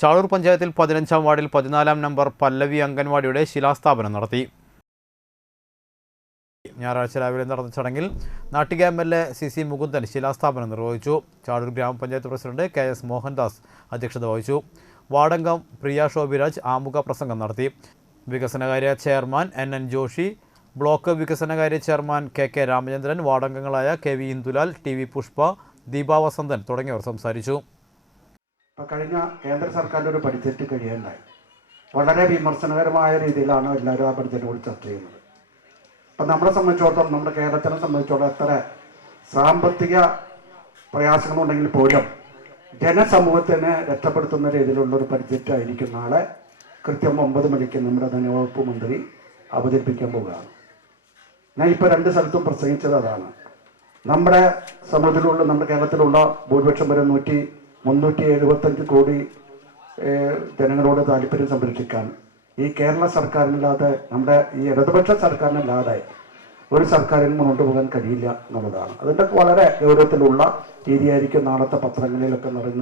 ചാളൂർ പഞ്ചായത്തിൽ പതിനഞ്ചാം വാർഡിൽ പതിനാലാം നമ്പർ പല്ലവി അംഗൻവാടിയുടെ ശിലാസ്ഥാപനം നടത്തി. ഞായറാഴ്ച രാവിലെ നടന്ന ചടങ്ങിൽ Nattika M L A C C Mukundan ശിലാസ്ഥാപനം നിർവഹിച്ചു. ചാടൂർ ഗ്രാമപഞ്ചായത്ത് പ്രസിഡന്റ് കെ എസ് മോഹൻദാസ് അധ്യക്ഷത വഹിച്ചു. വാർഡംഗം പ്രിയ ശോഭിരാജ് ആമുഖ പ്രസംഗം നടത്തി. വികസനകാര്യ chairman N N Joshi block വികസനകാര്യ chairman K K Ramachandran വാർഡംഗങ്ങളായ K V Indulal T V Pushpa Deepavasanthan തുടങ്ങിയവർ സംസാരിച്ചു. ഇപ്പൊ കഴിഞ്ഞ കേന്ദ്ര സർക്കാരിന്റെ ഒരു ബഡ്ജറ്റ് കഴിയുകയുണ്ടായി വളരെ വിമർശനകരമായ രീതിയിലാണ് എല്ലാവരും ആ ബഡ്ജറ്റ് കൂടി ചർച്ച ചെയ്യുന്നത്. ഇപ്പം നമ്മളെ സംബന്ധിച്ചിടത്തോളം നമ്മുടെ കേരളത്തിനെ സംബന്ധിച്ചിടത്തോളം എത്ര സാമ്പത്തിക പ്രയാസങ്ങളുണ്ടെങ്കിൽ പോലും ജനസമൂഹത്തിനെ രക്ഷപ്പെടുത്തുന്ന രീതിയിലുള്ള ഒരു ബഡ്ജറ്റ് ആയിരിക്കും നാളെ കൃത്യം ഒമ്പത് മണിക്ക് നമ്മുടെ ധനവകുപ്പ് മന്ത്രി അവതരിപ്പിക്കാൻ പോവുകയാണ്. ഞാൻ ഇപ്പോൾ രണ്ട് സ്ഥലത്തും പ്രസംഗിച്ചത് അതാണ്. നമ്മുടെ സമൂഹത്തിലുള്ള നമ്മുടെ കേരളത്തിലുള്ള ഭൂരിപക്ഷം വരെ നൂറ്റി മുന്നൂറ്റി എഴുപത്തഞ്ച് കോടി ജനങ്ങളോട് താല്പര്യം സംരക്ഷിക്കാൻ. ഈ കേരള സർക്കാരിനല്ലാതെ നമ്മുടെ ഈ ഇടതുപക്ഷ സർക്കാരിനല്ലാതെ ഒരു സർക്കാരിന് മുന്നോട്ട് പോകാൻ കഴിയില്ല എന്നുള്ളതാണ്. അതിന്റെ വളരെ ഗൗരവത്തിലുള്ള രീതിയായിരിക്കും നാളത്തെ പത്രങ്ങളിലൊക്കെ നടന്ന്